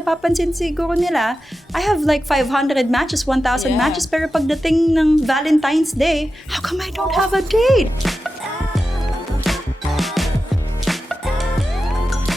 napapansin siguro nila, I have like 500 matches, 1,000 matches, pero pagdating ng Valentine's Day, how come I don't have a date?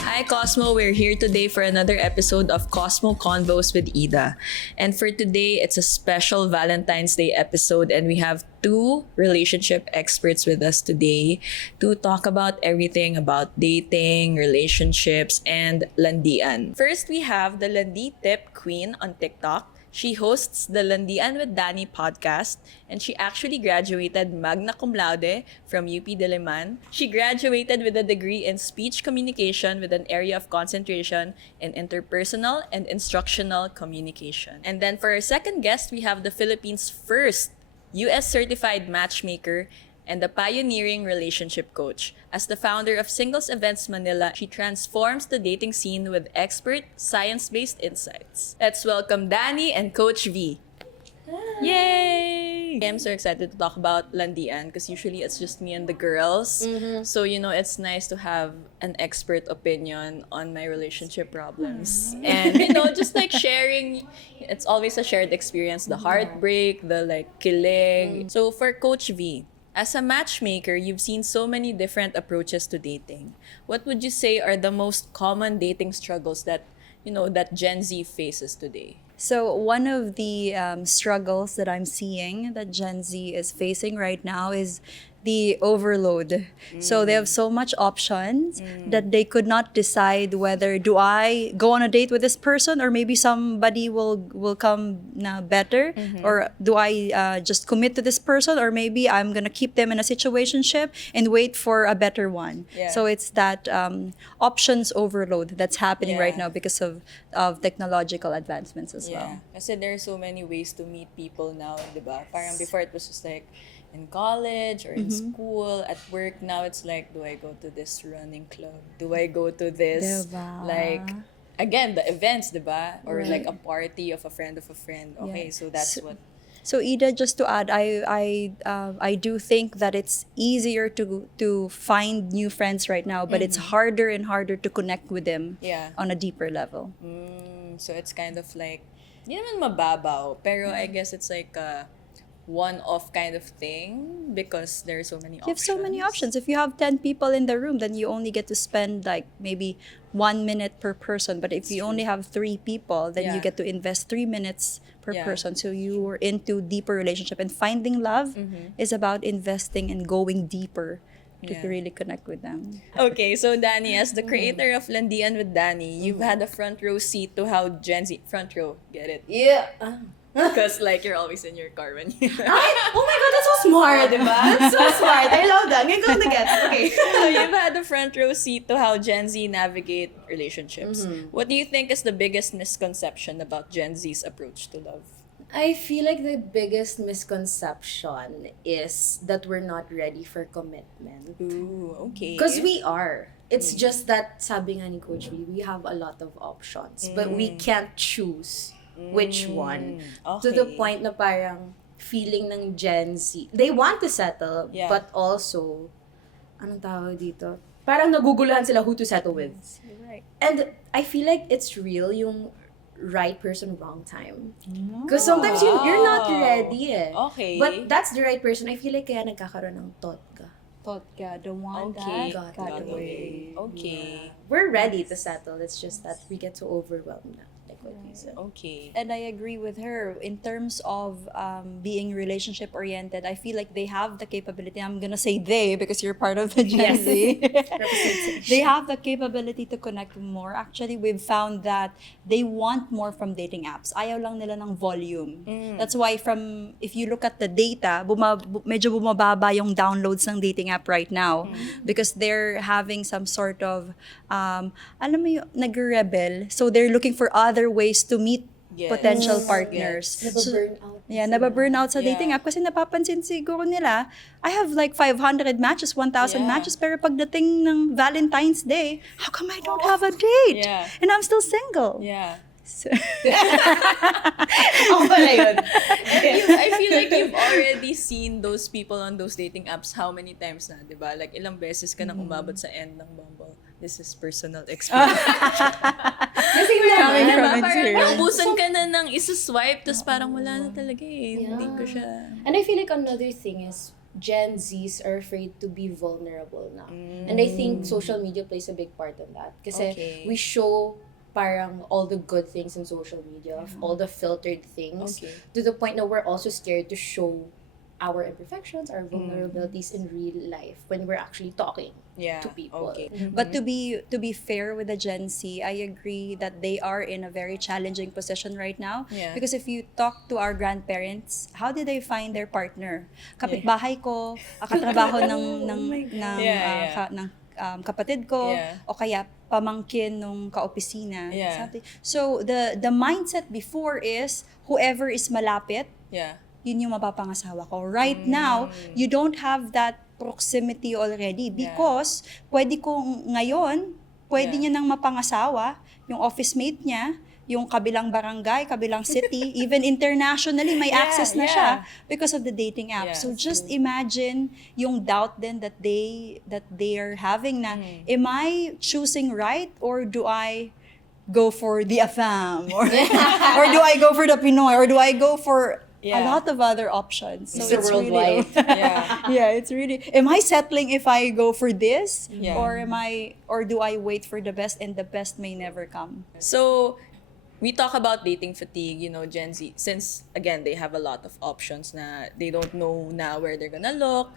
Hi Cosmo, we're here today for another episode of Cosmo Convos with Ida. And for today, it's a special Valentine's Day episode and we have two relationship experts with us today to talk about everything about dating, relationships, and landian. First, we have the Landi Tip Queen on TikTok. She hosts the Landian with Danny podcast, and she actually graduated magna cum laude from UP Diliman. She graduated with a degree in speech communication with an area of concentration in interpersonal and instructional communication. And then for our second guest, we have the Philippines' first US certified matchmaker and the pioneering relationship coach. As the founder of Singles Events Manila, she transforms the dating scene with expert, science-based insights. Let's welcome Danny and Coach V. Hi. Yay! I'm so excited to talk about landian because usually it's just me and the girls. So, it's nice to have an expert opinion on my relationship problems. And, just like sharing, it's always a shared experience, the heartbreak, the kilig. So for Coach V, as a matchmaker, you've seen so many different approaches to dating. What would you say are the most common dating struggles that, that Gen Z faces today? So one of the struggles that I'm seeing that Gen Z is facing right now is the overload. So they have so much options that they could not decide whether do I go on a date with this person or maybe somebody will come na better, or do I just commit to this person, or maybe I'm gonna keep them in a situationship and wait for a better one. Yeah. So it's that options overload that's happening right now because of technological advancements as well. Kasi there are so many ways to meet people now, diba? Parang before it was just like in college or in school, at work. Now it's like, do I go to this running club? Do I go to this, Diba? Again, the events, diba? Or like a party of a friend of a friend. Okay, so that's what... So Ida, just to add, I do think that it's easier to find new friends right now, but it's harder and harder to connect with them on a deeper level. So it's kind of like, hindi naman mababaw, pero I guess it's like a one-off kind of thing because there are so many options. You have so many options. If you have 10 people in the room, then you only get to spend like maybe 1 minute per person. But if you only have 3 people, then you get to invest 3 minutes per person. So you are into deeper relationship. And finding love is about investing and going deeper to really connect with them. Okay, so Danny, as the creator of Landian with Danny, you've had a front row seat to how Gen Z... Front row, get it? Yeah. Because you're always in your car when you... Oh my God, that's so smart, diba? That's so smart. I love that. Ngayon ko na-get. Okay. So you've had a front row seat to how Gen Z navigate relationships. What do you think is the biggest misconception about Gen Z's approach to love? I feel like the biggest misconception is that we're not ready for commitment. Ooh, okay. Because we are. It's just that, sabi nga ni Coach V, we have a lot of options, but we can't choose which one. Okay. To the point na parang feeling ng Gen Z, they want to settle, but also, anong tawag dito? Parang naguguluhan sila who to settle with. Right. And I feel like it's real yung right person, wrong time. Because sometimes you're not ready eh. Okay. But that's the right person. I feel like kaya nagkakaroon ng totga. Totga, the one Okay. that Got got away. away. Okay. We're ready to settle. It's just that we get so overwhelmed na. Like what you said. Okay. And I agree with her in terms of being relationship oriented. I feel like they have the capability. I'm gonna say they because you're part of the Gen Z. They have the capability to connect more. Actually, we've found that they want more from dating apps. Ayaw lang nila ng volume. That's why if you look at the data, medyo bumababa yung downloads ng dating app right now because they're having some sort of alam mo yung nag-rebel. So they're looking for other ways to meet potential partners. Nababurn out sa dating app kasi napapansin siguro nila, I have like 500 matches, 1,000 matches, pero pagdating ng Valentine's Day, how come I don't have a date? And I'm still single. So, Ako pala yun. I feel like you've already seen those people on those dating apps how many times na, di ba? Like, ilang beses ka nang umabot sa end ng Bumble. this is personal experience. Kasi Coming naman, from Parang experience. naubusan ka na ng isa-swipe, tapos parang wala na talaga eh. Hindi ko siya... And I feel like another thing is Gen Zs are afraid to be vulnerable now. And I think social media plays a big part in that. Kasi we show parang all the good things in social media, all the filtered things, to the point that we're also scared to show our imperfections, our vulnerabilities in real life when we're actually talking to people. But to be fair with the Gen Z, I agree that they are in a very challenging position right now. Because if you talk to our grandparents, how did they find their partner? Kapitbahay ko, katrabaho ng kapatid ko, o kaya pamangkin nung kaopisina. So the mindset before is whoever is malapit, yun yung mapapangasawa ko. Right now, you don't have that proximity already because pwede niya nang mapangasawa yung office mate niya, yung kabilang barangay, kabilang city, even internationally may access na siya because of the dating app. So just imagine yung doubt then that they are having na, am I choosing right or do I go for the Afam or do I go for the Pinoy or do I go for a lot of other options. So it's worldwide. Really, it's really. Am I settling if I go for this, or do I wait for the best and the best may never come? So, we talk about dating fatigue, Gen Z, since again they have a lot of options na they don't know now where they're gonna look.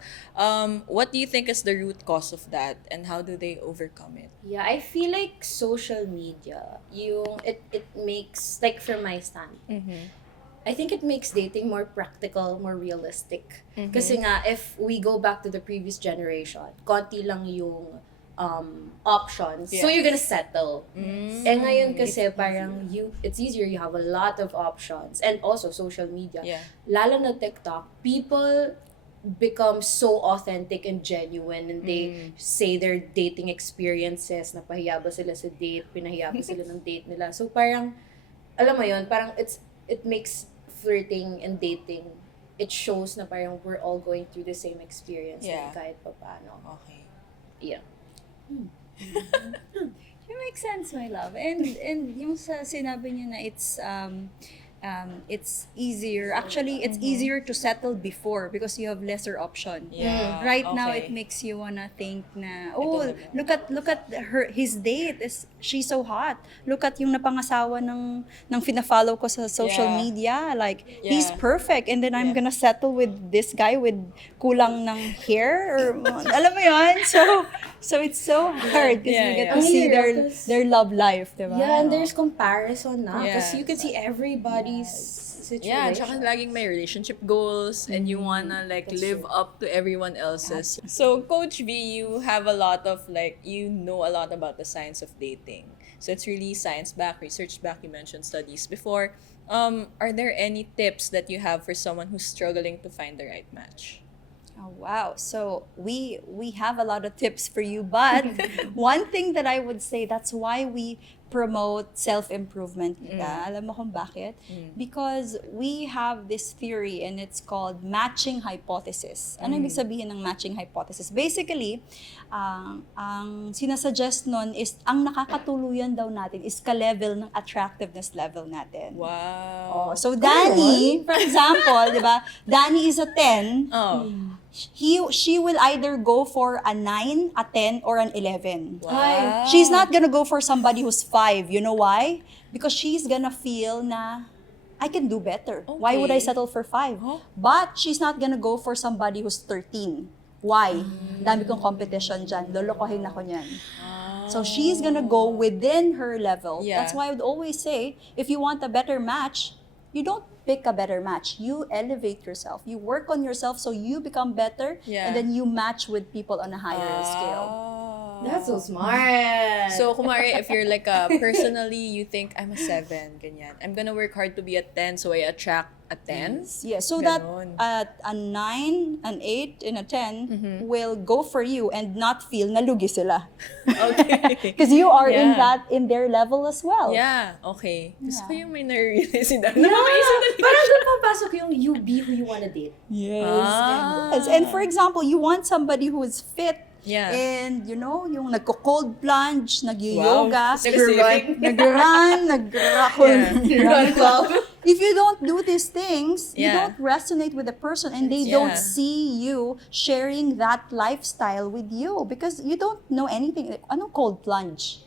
What do you think is the root cause of that, and how do they overcome it? Yeah, I feel like social media, it makes, like from my stand, I think it makes dating more practical, more realistic. Kasi nga, if we go back to the previous generation, konti lang yung options. So you're gonna settle. Ngayon kasi parang it's easier, you have a lot of options. And also social media. Lalo na TikTok, people become so authentic and genuine and they say their dating experiences, napahiya ba sila sa date, pinahiya ba sila ng date nila. So parang, alam mo yun, parang it makes flirting and dating, it shows na parang we're all going through the same experience kahit pa paano. Okay. Yeah. It makes sense, my love. And yung sa sinabi niya na it's easier. Actually, it's easier to settle before because you have lesser option. Right now, it makes you wanna think na, look at his date. She's so hot. Look at yung napangasawa ng fina-follow ko sa social media. Like, he's perfect. And then I'm gonna settle with this guy with kulang ng hair. Or, alam mo yun? So it's so hard because you get to see their love life, diba? Yeah, and there's comparison na. Because you can see everybody's situation. Yeah, tsaka laging may relationship goals and you wanna live up to everyone else's. So, Coach V, you have a lot of you know a lot about the science of dating. So it's really science-backed, research-backed. You mentioned studies before. Are there any tips that you have for someone who's struggling to find the right match? Oh, wow. So we have a lot of tips for you, but one thing that I would say, that's why we promote self-improvement. Alam mo kung bakit? Because we have this theory and it's called matching hypothesis. Ano ibig sabihin ng matching hypothesis? Basically, ang sinasuggest nun is ang nakakatuluyan daw natin is ka-level ng attractiveness level natin. Wow. So Danny, for example, di ba? Danny is a 10. She will either go for a 9, a 10, or an 11. Wow. She's not gonna go for somebody who's 5. You know why? Because she's gonna feel na, I can do better. Okay. Why would I settle for 5? But she's not gonna go for somebody who's 13. Why? Dami kong competition dyan. Lolokohin ako niyan. So she's gonna go within her level. That's why I would always say, if you want a better match, you don't pick a better match. You elevate yourself. You work on yourself so you become better, and then you match with people on a higher scale. That's so smart. So, kumari, if you're personally, you think, I'm a 7, ganyan. I'm gonna work hard to be a 10, so I attract a 10? Yeah, so Ganon. that a 9, an 8, and a 10 will go for you and not feel nalugi sila. Okay. Because you are in their level as well. Yeah, okay. Gusto ko yung may nare-realize si Dan. Parang doon papasok yung you be who you wanna date. Yes. And for example, you want somebody who is fit Yeah. And, yung nagko-cold plunge, nag-yoga, Specific. nag-run, Run club. If you don't do these things, you Yeah. don't resonate with the person and they Yeah. don't see you sharing that lifestyle with you because you don't know anything. Like, anong cold plunge?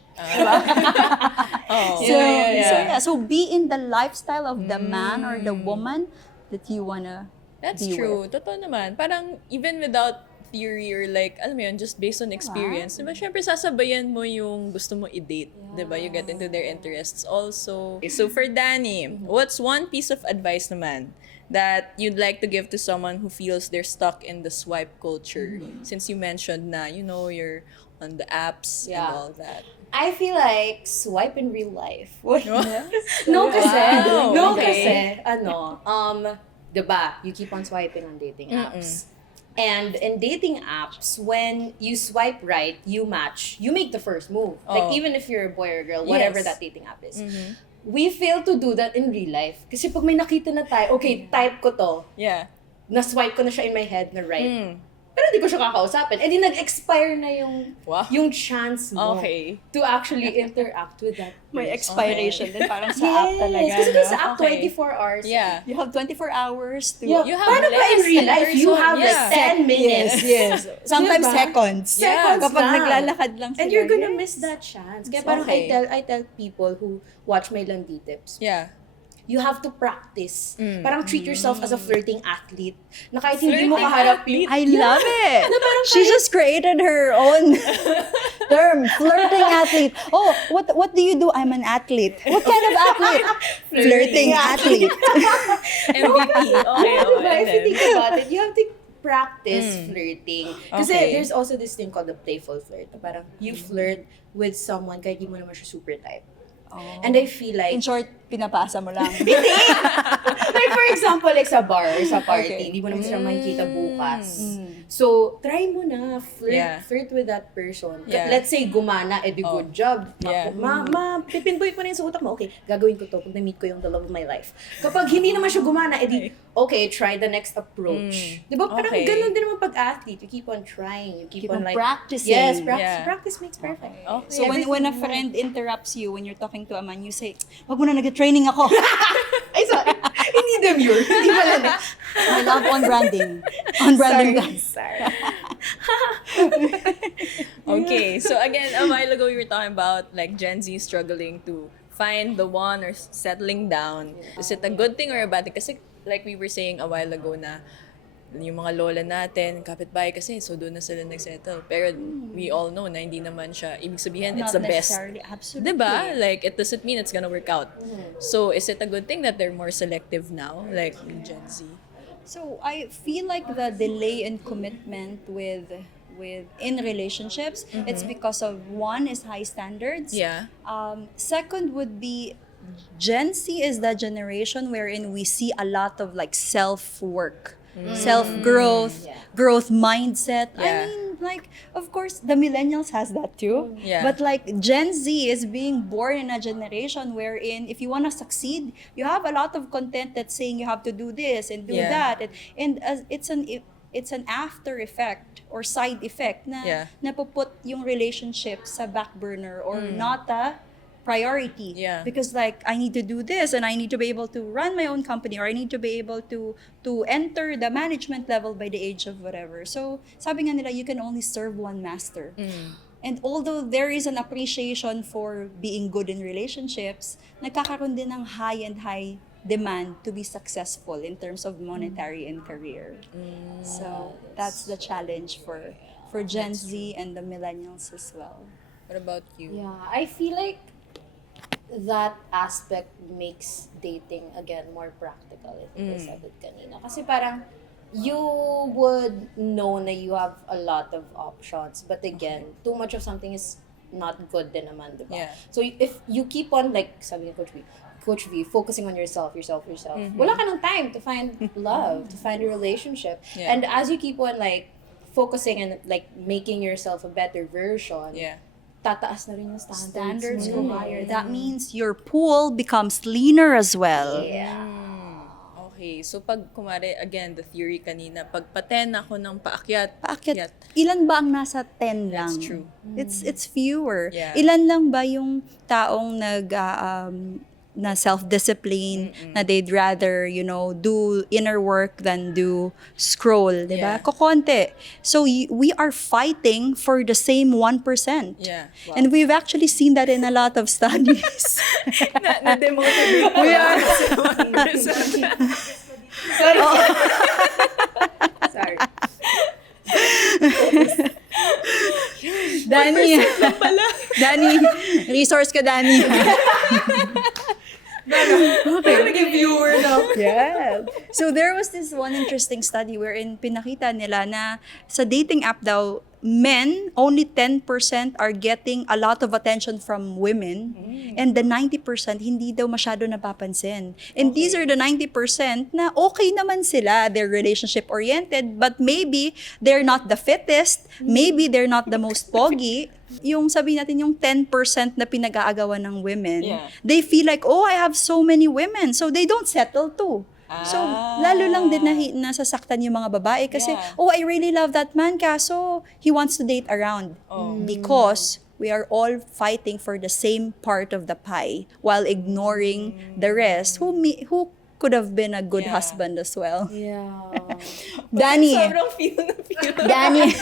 Oh. So be in the lifestyle of the man or the woman that you wanna That's be true. with. Totoo naman. Parang even without theory or like, alam mo yun, just based on experience, diba? Syempre, sasabayan mo yung gusto mo i-date. Diba? You get into their interests also. So for Danny, what's one piece of advice naman that you'd like to give to someone who feels they're stuck in the swipe culture? Since you mentioned na, you're on the apps and Yeah. all that. I feel like swipe in real life. No, kasi, Wow. Okay. diba, you keep on swiping on dating apps. And in dating apps, when you swipe right, you match, you make the first move. Like, Oh. even if you're a boy or girl, whatever Yes. that dating app is. We fail to do that in real life. Kasi pag may nakita na tayo, okay, type ko to, Yeah. na-swipe ko na siya in my head na right. Pero hindi ko siya kakausapin. And then nag-expire na Wow. yung chance mo Okay. to actually interact with that May person. expiration din, parang sa app talaga. Kasi no? sa app, Okay. 24 hours. Yeah. You have 24 hours to... Yeah. You have Paano ba in less real in life? You person. have like Yeah. 10 minutes. Yes. Sometimes Diba? seconds. Seconds Kapag lang. naglalakad lang sila. And you're gonna yes. miss that chance. Kaya parang Okay. I tell people who watch my Landi Tips, Yeah. you have to practice. Parang treat yourself as a flirting athlete. Na kahit hindi mo Flirting kaharap yung... I love it. She just created her own term, flirting athlete. Oh, what do you do? I'm an athlete. What kind of athlete? Flirting athlete. MVP. Okay. Diba? And If you then, think about it, you have to practice flirting. Kasi Okay. there's also this thing called the playful flirt. Na parang you flirt with someone kahit di mo naman siya super type. And I feel like... In short, pinapasa mo lang. like for example, like sa bar or sa party, Okay. hindi mo naman sila makikita bukas. So, try mo na, flirt with that person. Yeah. Let's say, gumana, edi good job. Yeah. Pipinpoint mo na yung sa utak mo, okay, gagawin ko to pag na-meet ko yung the love of my life. Kapag hindi naman siya gumana, edi, okay, try the next approach. Di ba? Parang Okay. ganun din naman pag-athlete. You keep on trying. You keep, Keep on like... practicing. Yes, practice. Yeah. Practice makes perfect. Okay. So when a friend interrupts you when you're talking to a man, you say, wag mo na nag-training ako. Ay, sorry. Hindi demure. Hindi pala na. I love on branding. On branding guys. Sorry. Okay, so again, a while ago, we were talking about like Gen Z struggling to find the one or settling down. Is it a good thing or a bad thing? Kasi like we were saying a while ago na yung mga lola natin, kapitbahay kasi, so doon na sila nagsettle. Pero we all know na hindi naman siya, ibig sabihin, it's the Not best. necessarily, absolutely. Diba? Like, it doesn't mean it's gonna work out. So, is it a good thing that they're more selective now, like Gen Z? So I feel like the delay in commitment with in relationships, it's because of one is high standards. Yeah. Second would be Gen Z is the generation wherein we see a lot of like self-work, self-growth, growth mindset. Yeah. I mean, like, of course, the millennials has that too. Yeah. But like Gen Z is being born in a generation wherein if you want to succeed, you have a lot of content that's saying you have to do this and do Yeah. that. And it's an after effect or side effect na napuput yung relationship sa back burner or not a priority. Yeah. Because like I need to do this and I need to be able to run my own company or I need to be able to enter the management level by the age of whatever. So sabi nga nila, you can only serve one master. And although there is an appreciation for being good in relationships, nagkakaroon din ng high demand to be successful in terms of monetary and career. So that's the challenge for Gen Z and the millennials as well. What about you? Yeah, I feel like that aspect makes dating again more practical. I think I said it kanina. Kasi parang you would know na you have a lot of options, but again, too much of something is not good din naman, diba? Yeah. So if you keep on like sabi ni Coach V, focusing on yourself, wala ka ng time to find love, to find a relationship. Yeah. And as you keep on like focusing and like making yourself a better version, tataas na rin yung Standards mo. go higher. That means your pool becomes leaner as well. Yeah. Okay, so pag kumare, again, the theory kanina, pag pa-10 ako ng paakyat, Paakyat. Ilan ba ang nasa 10 lang? That's true. It's fewer. Yeah. Ilan lang ba yung taong na self-discipline, na they'd rather, do inner work than do scroll, di ba? Yeah. Kokonti. So, we are fighting for the same 1%. Yeah. Wow. And we've actually seen that in a lot of studies. Na-demotivate We are. Sorry. Danny, resource ka, Danny. Naging viewer na. Yeah. So there was this one interesting study wherein pinakita nila na sa dating app daw, men, only 10% are getting a lot of attention from women, and the 90% hindi daw masyado napapansin. And these are the 90% na okay naman sila, they're relationship-oriented, but maybe they're not the fittest, maybe they're not the most pogi. Yung sabihin natin yung 10% na pinag-aagawan ng women, they feel like, oh, I have so many women, so they don't settle too. So, lalo lang din nasasaktan yung mga babae kasi, oh, I really love that man, kaso he wants to date around. Because we are all fighting for the same part of the pie while ignoring the rest who could have been a good husband as well. Yeah. Danny, Sobrang feel na feel. Danny,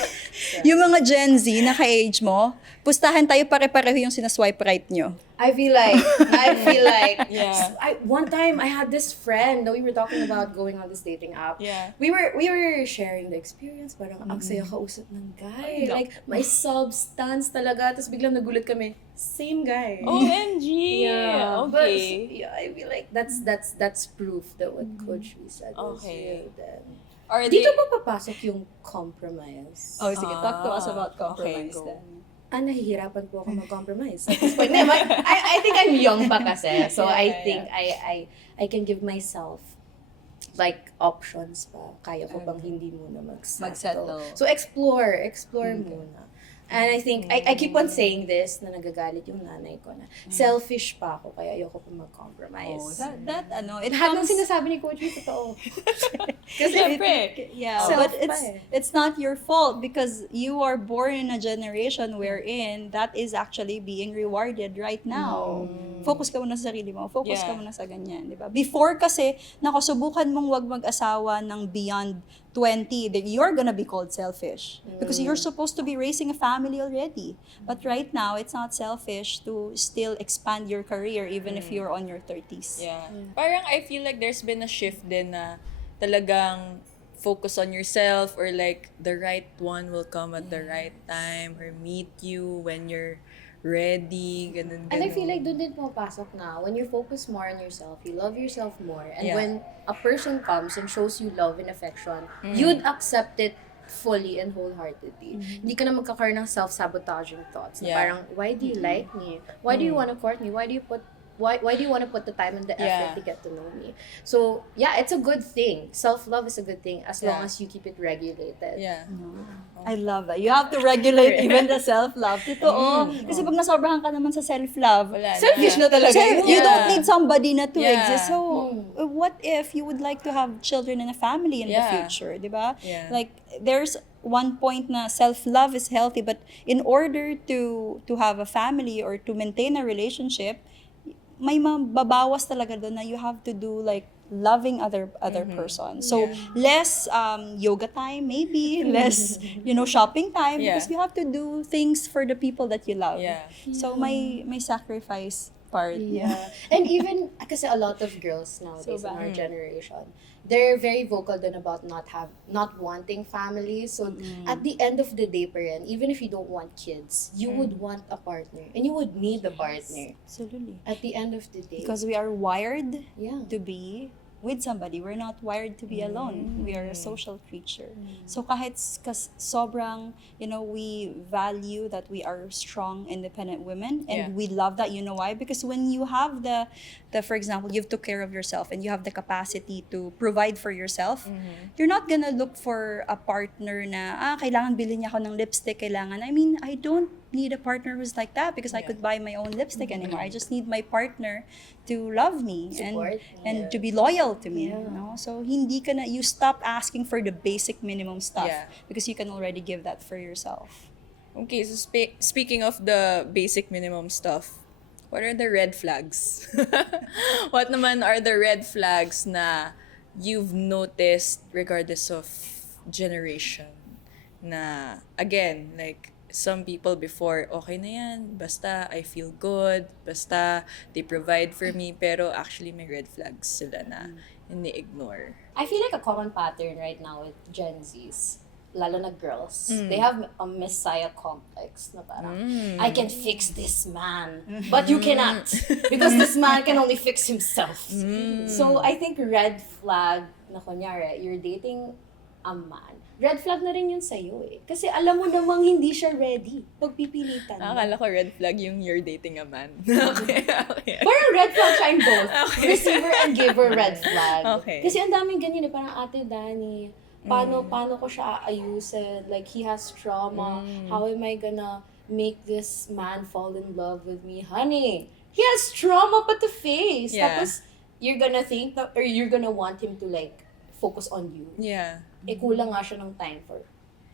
yung mga Gen Z na ka-age mo, pustahan tayo pare-pareho yung sinaswipe right nyo. I feel like, Yeah. one time I had this friend that we were talking about going on this dating app. Yeah. We were sharing the experience, parang ang saya kausap ng guy. Like, may substance talaga. Tapos biglang nagulat kami, same guy. OMG! Yeah. But, Okay. yeah, I feel like that's proof that what Coach Lee said was Okay. real then. Are Dito they- pa papasok yung compromise. Oh, sige, talk to us about okay, compromise go. then. Nahihirapan po ako mag-compromise. At this point, I think I'm young pa kasi. So I think I can give myself like options pa. Kaya ko bang hindi muna mag-settle. So explore muna. And I think, I keep on saying this, na nagagalit yung nanay ko na selfish pa ako, kaya ayoko pa mag-compromise. It Lahat ng comes... sinasabi ni Coach Lee, totoo. Kasi syempre. Yeah, Self but pa eh. it's not your fault because you are born in a generation wherein that is actually being rewarded right now. Focus ka muna sa sarili mo. Focus ka muna sa ganyan, di ba? Before kasi, subukan mong wag mag-asawa ng beyond 20, then you're gonna be called selfish because you're supposed to be raising a family already. But right now, it's not selfish to still expand your career even if you're on your 30s. Yeah. Parang I feel like there's been a shift din na talagang focus on yourself or like the right one will come at the right time or meet you when you're ready, ganun. And I feel like doon din pumapasok na when you focus more on yourself, you love yourself more, and when a person comes and shows you love and affection, you'd accept it fully and wholeheartedly. Hindi ka na magkakaroon ng self-sabotaging thoughts. Na parang, why do you like me? Why do you want to court me? Why do you want to put the time and the effort to get to know me? So, yeah, it's a good thing. Self-love is a good thing as long as you keep it regulated. Yeah. I love that. You have to regulate even the self-love. Totoo. Kasi pag nasobrahan ka naman sa self-love, Selfish na talaga. you don't need somebody na to Yeah. exist. So, what if you would like to have children and a family in the future, di ba? Yeah. Like, there's one point na self-love is healthy, but in order to have a family or to maintain a relationship, may mababawas talaga doon na you have to do like loving other person. So, less yoga time, maybe, less, shopping time, because you have to do things for the people that you love. Yeah. So, may sacrifice part. Yeah. And even, kasi a lot of girls nowadays in our generation, they're very vocal din about not wanting families. So, at the end of the day pa rin, even if you don't want kids, you would want a partner. And you would need a partner. Absolutely. At the end of the day. Because we are wired Yeah. to be with somebody. We're not wired to be alone. We are a social creature. So kahit sobrang, we value that we are strong, independent women, and we love that. You know why? Because when you have the for example, you've took care of yourself and you have the capacity to provide for yourself, you're not gonna look for a partner na, kailangan bilhin niya ako ng lipstick, I mean, I don't need a partner who's like that because I could buy my own lipstick anymore. I just need my partner to love me Support and to be loyal to me. You know? So hindi ka na, you stop asking for the basic minimum stuff because you can already give that for yourself. Okay, so speaking of the basic minimum stuff, what are the red flags? What naman are the red flags na you've noticed regardless of generation? Na, again, like, some people before, okay na yan, basta I feel good, basta they provide for me, pero actually may red flags sila na ini-ignore. I feel like a common pattern right now with Gen Zs, lalo na girls, they have a messiah complex na parang, I can fix this man, but you cannot, because this man can only fix himself. So I think red flag na kunyari, you're dating a man, red flag na rin yun sa'yo eh. Kasi alam mo namang hindi siya ready. Pagpipilitan mo. Akala ko red flag yung you're dating a man. Okay. Parang red flag siya in both. Receiver and giver red flag. Okay. Kasi ang daming ganyan eh. Parang Ate Dani, paano ko siya aayusin? Like, he has trauma. How am I gonna make this man fall in love with me? Honey, he has trauma pa to face. Yeah. Tapos, you're gonna think that, or you're gonna want him to like, focus on you. Yeah. Kulang nga siya ng time for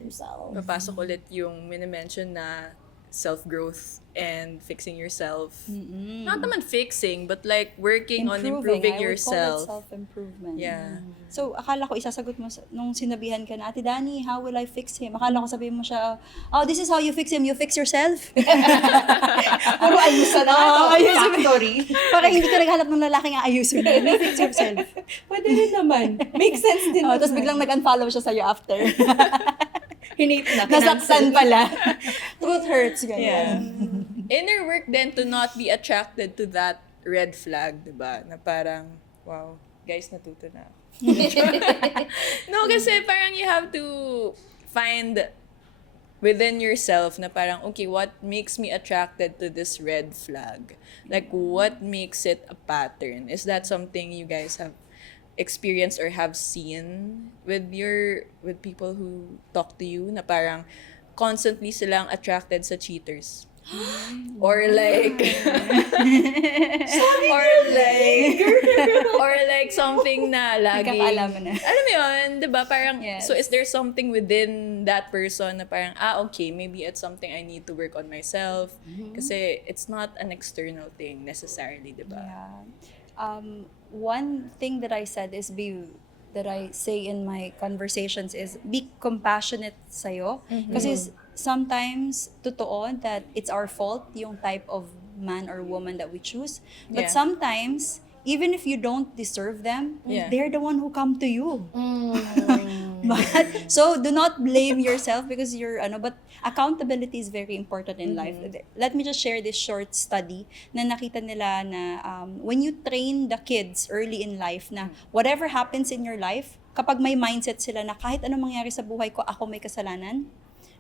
himself. Papasok ulit yung minimension na self-growth and fixing yourself. Not naman fixing, but like working on improving I would yourself. call it self-improvement. Yeah. So, akala ko isasagot mo nung sinabihan ka na, Ate Dani, how will I fix him? Akala ko sabihin mo siya, oh, this is how you fix him, you fix yourself. Puro ayusan na ito. Factory. Para hindi ka naghanap ng lalaking aayusin mo, you fix yourself. Pwede rin naman. Makes sense din. Tapos biglang nag-unfollow siya sa'yo after. Hinate na. Nasaktan pala. Truth hurts, Yeah. ganyan. Inner work then to not be attracted to that red flag, diba? Na parang, wow, guys, natuto na ako. No, kasi parang you have to find within yourself na parang, okay, what makes me attracted to this red flag? Like, what makes it a pattern? Is that something you guys have experienced or have seen with people who talk to you na parang constantly silang attracted sa cheaters? Or like or like something na lagi Ikakaalaman na. alam mo yun, diba? Parang, Yes. so is there something within that person na parang, okay, maybe it's something I need to work on myself. Kasi it's not an external thing necessarily, diba? Yeah. One thing that I said is that I say in my conversations is be compassionate sa'yo. Kasi sometimes, totoo that it's our fault yung type of man or woman that we choose. But Yeah. sometimes, even if you don't deserve them, they're the one who come to you. But, so do not blame yourself because but accountability is very important in life. Let me just share this short study na nakita nila na when you train the kids early in life na whatever happens in your life, kapag may mindset sila na kahit anong mangyari sa buhay ko, ako may kasalanan,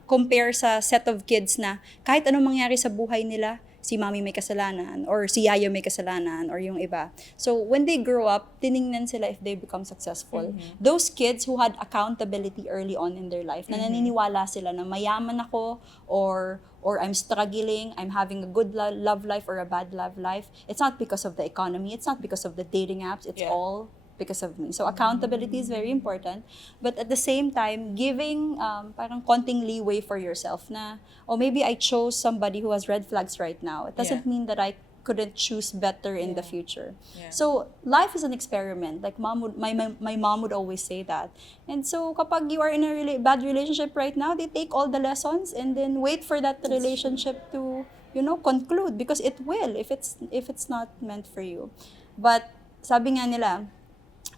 compare sa set of kids na kahit anong mangyari sa buhay nila, si mami may kasalanan or si yaya may kasalanan or yung iba. So when they grow up, tiningnan sila if they become successful. Those kids who had accountability early on in their life, na naniniwala sila na mayaman ako or I'm struggling, I'm having a good love life or a bad love life, it's not because of the economy, it's not because of the dating apps, it's all because of me. So accountability is very important. But at the same time, giving parang konting leeway for yourself na, maybe I chose somebody who has red flags right now. It doesn't mean that I couldn't choose better in the future. Yeah. So life is an experiment. Like my mom would always say that. And so kapag you are in a bad relationship right now, they take all the lessons and then wait for that relationship to, conclude because it will if it's not meant for you. But sabi nga nila,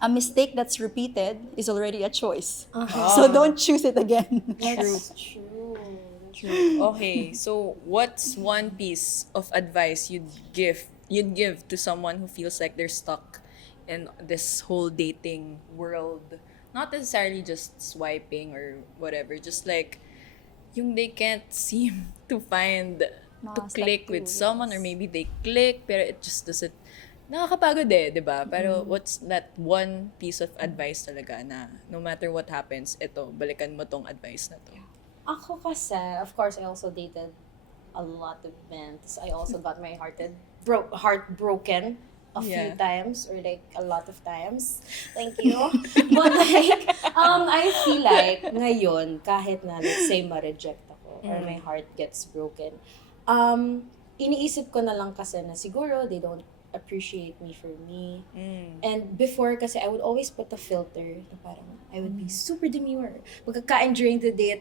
a mistake that's repeated is already a choice. So don't choose it again. That's true. Okay, so what's one piece of advice you'd give to someone who feels like they're stuck in this whole dating world? Not necessarily just swiping or whatever, just like yung they can't seem to find to click with someone, or maybe they click pero it just doesn't. Nakakapagod di ba? Pero what's that one piece of advice talaga na no matter what happens, balikan mo tong advice na to? Ako kasi, of course, I also dated a lot of men. I also got my heart broken a few times, or like a lot of times. Thank you. But like, I feel like ngayon, kahit na let's say ma-reject ako or my heart gets broken, iniisip ko na lang kasi na siguro they don't appreciate me for me. And before kasi I would always put a filter na parang I would be super demure. Magkakain during the date,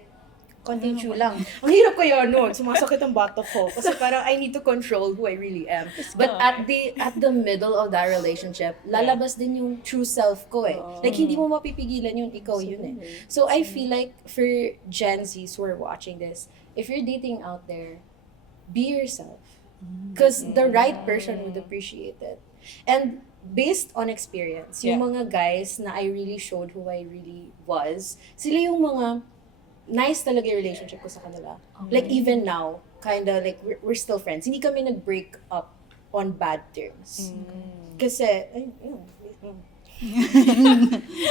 konting chew lang. Ang hirap kaya nun. Sumasakit ang bato ko. Kasi parang I need to control who I really am. But at the middle of that relationship, lalabas din yung true self ko eh. Like, hindi mo mapipigilan yun. Ikaw yun eh. So, I feel like for Gen Zs who are watching this, if you're dating out there, be yourself. Because the right person would appreciate it. And based on experience, yung mga guys na I really showed who I really was, sila yung mga nice talaga yung relationship ko sa kanila. Like, even now, kinda, like, we're still friends. Hindi kami nag-break up on bad terms. Kasi,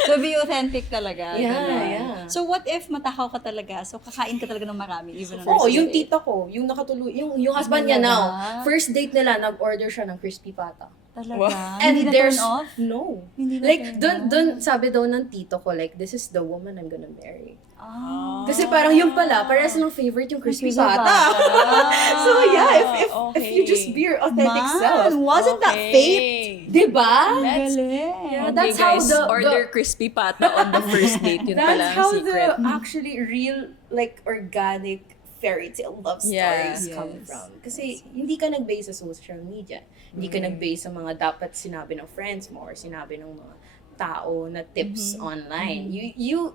So, be authentic talaga. Yeah, Ganun. yeah. So, what if matakaw ka talaga? So, kakain ka talaga ng marami, even on Oo, first yung date? tita ko, yung nakatuloy, yung husband niya now, first date nila, nag-order siya ng crispy pata. Talaga? And Hindi na there's, turn off? no. Hindi na Like, turn dun, sabi daw ng tito ko, like, this is the woman I'm gonna marry. Ah. Kasi parang yung pala, parehas lang favorite yung crispy Crispy pata. pata. So yeah, if you just be your authentic self. Wasn't that fate? Diba? Galing. Yeah, Okay, that's how guys, order crispy pata on the first date. Yun pala That's ang how secret. the actually real, like, organic fairy tale love stories Yeah. come Yes. from. Kasi hindi ka nag-base sa social media. Hindi ka nag-base sa mga dapat sinabi ng friends mo or sinabi ng mga tao na tips online. You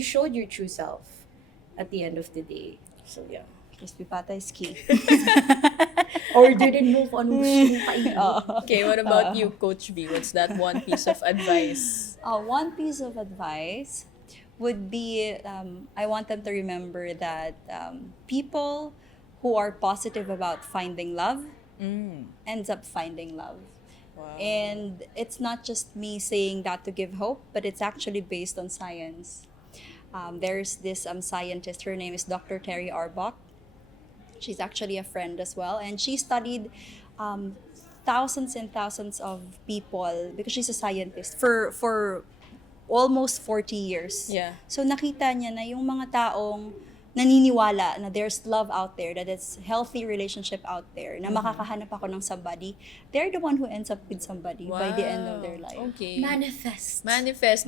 showed your true self at the end of the day. So yeah. Crispy pata is key. Ordered mo kung anong gusto mong kainin. Okay, what about you, Coach V? What's that one piece of advice? One piece of advice would be, I want them to remember that people who are positive about finding love ends up finding love. Wow. And it's not just me saying that to give hope, but it's actually based on science. There's this scientist, her name is Dr. Cherrie. She's actually a friend as well, and she studied thousands and thousands of people because she's a scientist for almost 40 years. Yeah. So nakita niya na yung mga taong naniniwala na there's love out there, that it's healthy relationship out there, na makakahanap ako ng somebody, they're the one who ends up with somebody by the end of their life. Okay. Manifest.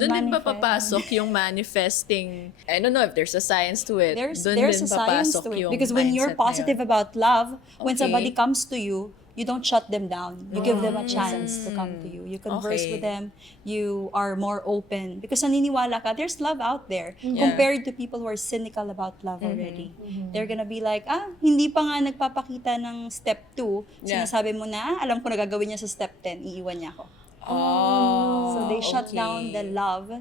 Doon din ba Manifest. papasok yung manifesting? I don't know if there's a science to it. There's Doon a din science papasok to it. yung Because when you're mindset na positive yun. about love, when Okay. somebody comes to you, you don't shut them down. You give them a chance to come to you. You converse Okay. with them. You are more open. Because naniniwala ka, there's love out there. Yeah. Compared to people who are cynical about love already. They're gonna be like, hindi pa nga nagpapakita ng step 2. Yeah. Sinasabi mo na, alam ko na gagawin niya sa step 10, iiwan niya ako. Oh, So they shut okay. down the love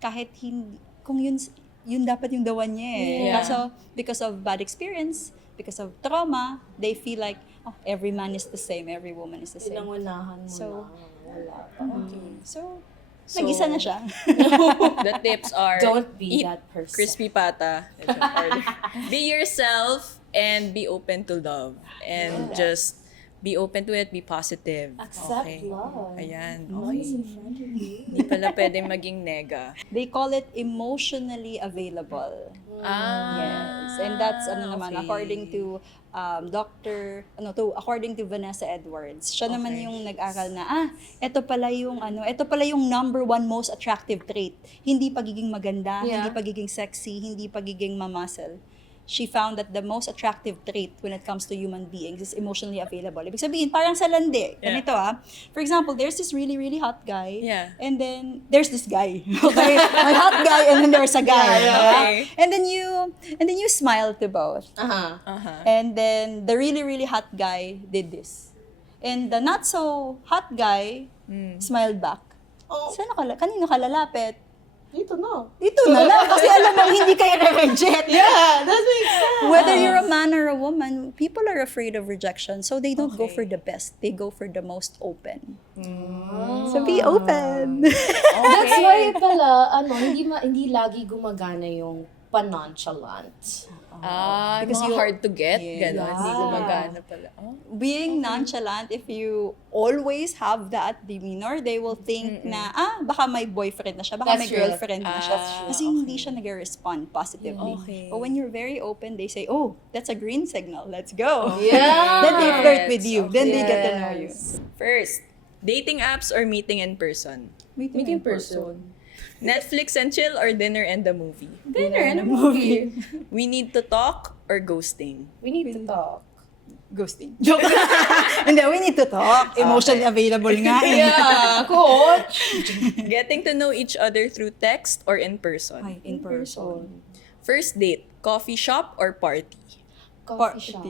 kahit hindi, kung yun dapat yung the one niya eh. Yeah. Kaso because of bad experience, because of trauma, they feel like, every man is the same, every woman is the same. Pinangunahan mo So, na. Wala pa. So, nag-isa na siya. The tips are Don't be eat that person. crispy pata. Be yourself and be open to love. And just be open to it, be positive. Accept Okay. love. Ayan, Love is okay. in front of you. Hindi pala pwedeng maging nega. They call it emotionally available. Yes. And that's naman, okay. according to according to Vanessa Edwards. Siya naman Okay. yung nag-aral na, ito pala yung number one most attractive trait. Hindi pagiging maganda, Yeah. hindi pagiging sexy, hindi pagiging mamuscle. She found that the most attractive trait when it comes to human beings is emotionally available. Ibig sabihin, parang sa landi. Yeah. Ganito For example, there's this really, really hot guy. Yeah. And then, there's this guy. Okay? May hot guy and then there's a guy. Okay. And then you smile to both. And then, the really, really hot guy did this. And the not so hot guy smiled back. Oh. Kanino ka lalapit? Dito na. Dito na lang. Kasi alam mo, hindi kayo reject. Yeah, that makes sense. Whether you're a man or a woman, people are afraid of rejection. So they don't go Okay. for the best. They go for the most open. So be open. That's why pala, hindi lagi gumagana yung pa-nonchalant. Because mga you- hard to get. Ganon. Hindi Yeah. gumagana pala. Oh. Being nonchalant, if you always have that demeanor, they will think na, baka may boyfriend na siya, baka may That's true. girlfriend na siya. That's true. Kasi hindi siya nag-respond positively. Okay. But when you're very open, they say, oh, that's a green signal, let's go. Yeah. Then they flirt with you. Then they get to know you. First, dating apps or meeting in person? Meeting in person. Netflix and chill or dinner and a movie? Dinner and a movie. We need to talk or ghosting? We need to talk. Ghosting. Joke. Hindi, we need to talk. Emotionally available nga eh. Yeah, coach. Getting to know each other through text or in person? Ay, in person. First date, coffee shop or party? Coffee shop.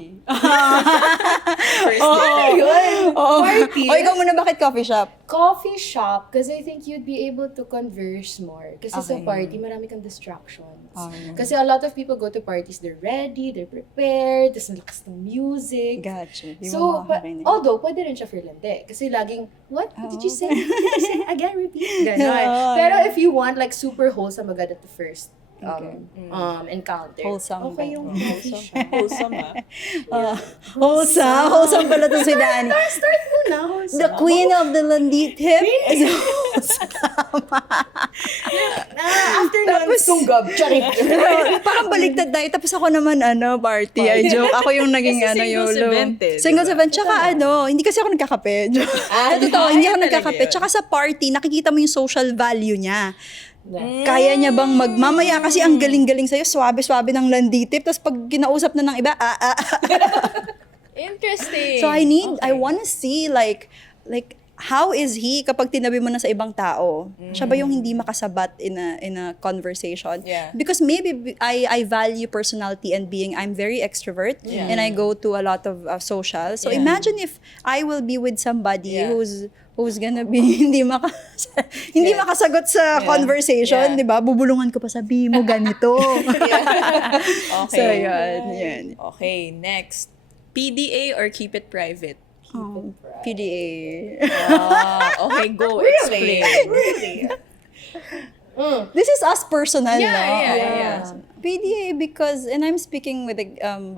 First Oh, date. Party. O, ikaw muna, bakit coffee shop? Coffee shop, because I think you'd be able to converse more. Kasi sa Okay. party, marami kang distractions. Okay. Kasi a lot of people go to parties, they're ready, they're prepared, tapos ang lakas ng music. Gotcha. Di So, mo makakarinig. although, pwede rin siya for lente. Kasi laging, what? What did you say? What did you say? Again, repeat. Ganon. Oh, Pero if you want like super wholesome agad at the first Okay. encounter. Wholesome Okay ba? yung coffee shop. Wholesome ah. Wholesome. Wholesome pala to si Danny. Start muna, wholesome. The queen of the landi tip is After nun, sunggab. Charit. Parang baliktad tayo. Tapos ako naman, party. Ay, joke. Ako yung naging, Kasi singles YOLO. event eh, Singles diba? event. Tsaka, hindi kasi ako nagkakape. Joke. Totoo, hindi ako Ayaw nagkakape. talaga yun. Tsaka sa party, nakikita mo yung social value niya. Kaya niya bang magmamaya kasi ang galing-galing sa'yo, swabe-swabe ng landitip, tapos pag kinausap na ng iba, Interesting. So I Okay. wanna see like how is he kapag tinabi mo na sa ibang tao? Siya ba yung hindi makasabat in a conversation? Yeah. Because maybe I value personality and being, I'm very extrovert Yeah. and I go to a lot of social. So Yeah. imagine if I will be with somebody Yeah. who's gonna be hindi Yeah. makasagot sa Yeah. conversation, Yeah. 'di ba? Bubulungan ko pa, sabihin mo ganito. Okay. So yun. Okay, next. PDA or keep it private? Oh, PDA. Okay, go. Explain. Really? This is us personal, Yeah, no? yeah. PDA because, and I'm speaking with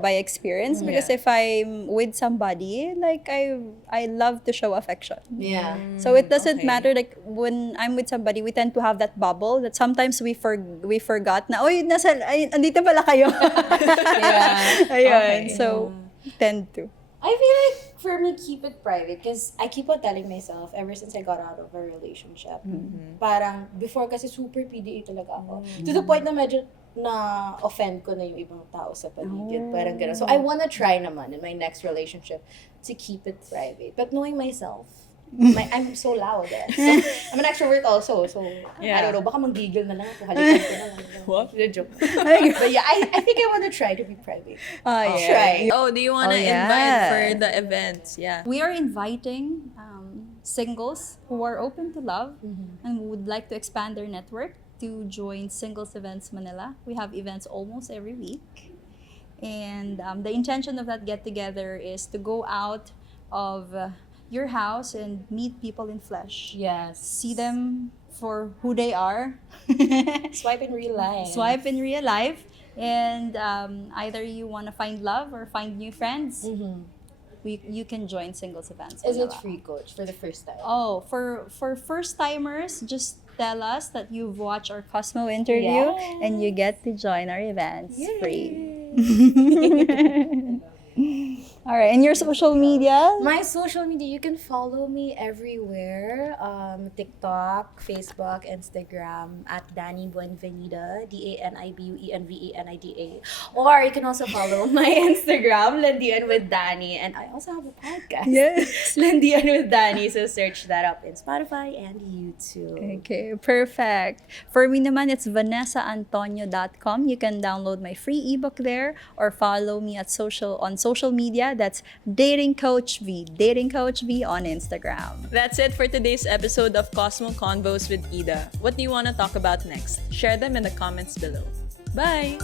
by experience, because Yeah. if I'm with somebody, like I love to show affection. Yeah. So it doesn't Okay. matter, like when I'm with somebody, we tend to have that bubble that sometimes we forgot na, oy, andito pala kayo. Yeah. Ayun. Okay. So, tend to. I feel like for me, keep it private because I keep on telling myself ever since I got out of a relationship. Parang before kasi super PDA talaga ako. To the point na medyo na-offend ko na yung ibang tao sa paligid. Parang gano'n. So I wanna try naman in my next relationship to keep it private. But knowing myself, I'm so loud. So, I'm an extrovert also. So, I don't know. Baka manggigil na lang ako. Halikan ko na lang. What? Joke. But yeah, I think I wanna try to be private. Yeah. Try. Oh, do you wanna Oh, yeah. invite for the events? Yeah. We are inviting singles who are open to love and would like to expand their network to join Singles Events Manila. We have events almost every week. And the intention of that get-together is to go out of your house and meet people in flesh. Yes. See them for who they are. Swipe in real life. Swipe in real life. And either you want to find love or find new friends, you can join Singles Events Is it Manila. free, coach, for the first time? Oh, for first timers, just tell us that you've watched our Cosmo interview and you get to join our events free. All right, and your social media? My social media, you can follow me everywhere. TikTok, Facebook, Instagram, at Danny Buenvenida, DANIBUENVENIDA. Or you can also follow my Instagram, Landian with Danny. And I also have a podcast. Yes. Landian with Danny. So search that up in Spotify and YouTube. Okay, perfect. For me naman, it's vanessaantonio.com. You can download my free ebook there or follow me on social media. That's Dating Coach V on Instagram. That's it for today's episode of Cosmo Convos with Ida. What do you want to talk about next? Share them in the comments below. Bye!